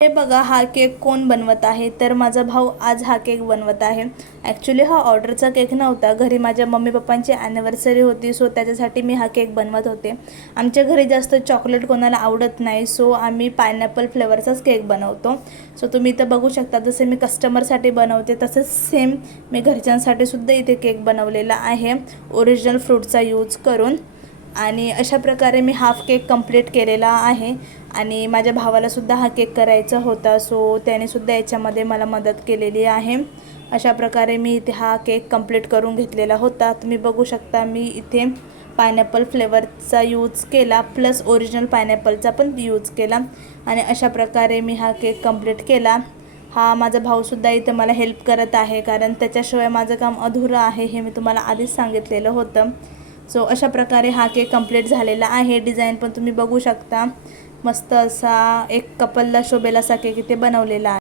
हे बघा, हा केक कोण बनवत आहे तर माझा भाऊ आज हा केक बनवत आहे। ॲक्च्युली हा ऑर्डरचा केक नव्हता, घरी माझ्या मम्मी पप्पांची ॲनिव्हर्सरी होती, सो त्याच्यासाठी मी हा केक बनवत होते। आमच्या घरी जास्त चॉकलेट कोणाला आवडत नाही, सो आम्ही पायनॅपल फ्लेवरचाच केक बनवतो। सो तुम्ही इथं बघू शकता, जसे मी कस्टमरसाठी बनवते तसंच सेम मी घरच्यांसाठी सुद्धा इथे केक बनवलेला आहे ओरिजिनल फ्रूटचा यूज करून। आणि अशा प्रकारे मी हाफ केक कंप्लीट केलेला आहे आणि माझ्या भावाला सुद्धा हा केक करायचा होता, सो त्याने सुद्धा याच्यामध्ये मला मदत केलेली आहे। अशा प्रकारे मी इथे हा केक कंप्लीट करून घेतलेला होता। तुम्ही बघू शकता मी इथे पायनॅपल फ्लेवरचा यूज केला, प्लस ओरिजिनल पायनॅपलचा पण यूज केला आणि अशा प्रकारे मी हा केक कंप्लीट केला। हा माझा भाऊसुद्धा इथे मला हेल्प करत आहे, कारण त्याच्याशिवाय माझं काम अधुरं आहे हे मी तुम्हाला आधीच सांगितलेलं होतं। सो अशा प्रकारे हा केक कंप्लीट झालेला आहे। डिझाईन पण तुम्ही बघू शकता, मस्त असा एक कपलला शोभेल असा केक इथे बनवलेला आहे।